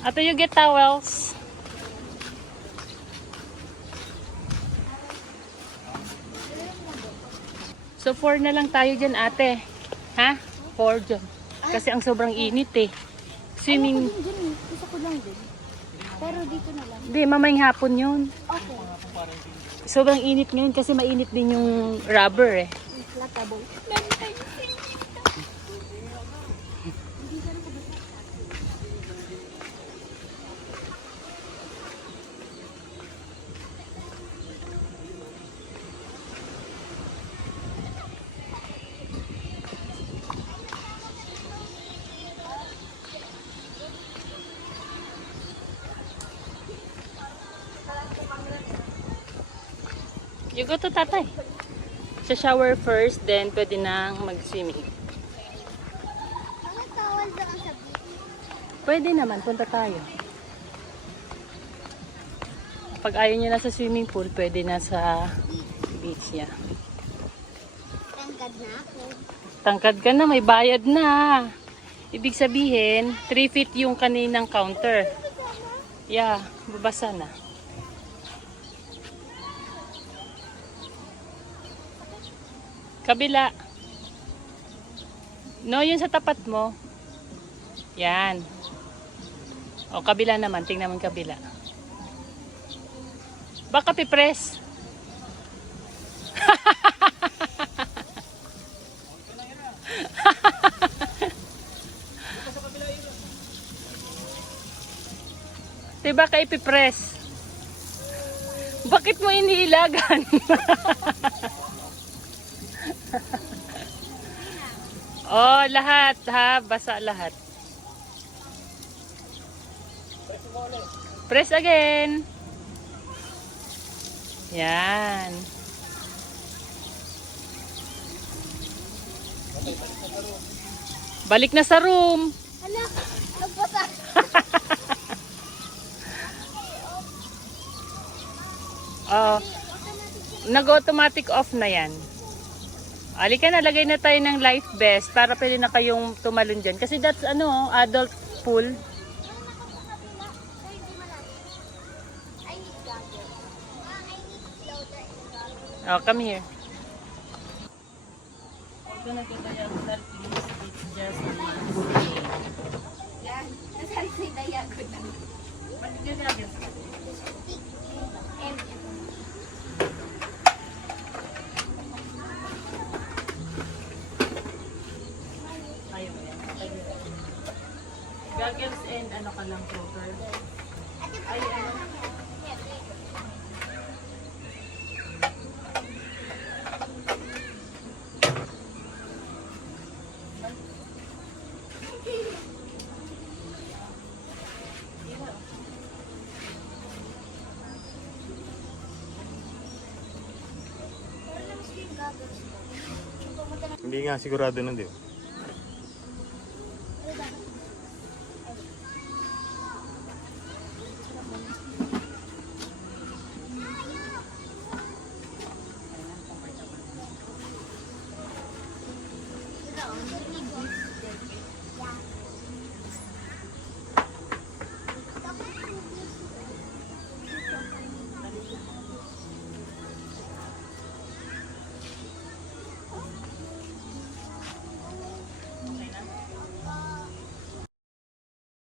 Ate, you get towels. So 4 na lang tayo dyan, ate. Ha? 4 dyan. Kasi ang sobrang init eh. Swimming. Gusto ko lang din. Pero dito na lang. Hindi, mamayang hapon yun. Okay. Sobrang init ngayon kasi mainit din yung rubber eh. Flatable. You go to tatay. Sa shower first, then pwede nang mag-swimming. Mga towel doon sa beach. Pwede naman, punta tayo. Pag ayaw niya na sa swimming pool, pwede na sa beach niya. Tangkad na ako. Tangkad ka na, may bayad na. Ibig sabihin, 3 feet yung kaninang counter. Yeah, babasa na. Kabila. No, yun sa tapat mo. Yan. O, kabila naman. Tingnan mo yung kabila. Baka pipress. Diba ka ipipress? Bakit mo iniilagan? Oh, lahat ha, basa lahat. Press again. Yan. Balik na sa room. Anak, nagbasa. Oh, nag-automatic off na yan. Halika na, lagay na tayo ng life vest para pwede na kayong tumalon dyan. Kasi that's adult pool. Oh, come here. Goggles and ano ka lang, proper. Ay, ano? Hindi nga sigurado nun, di ba?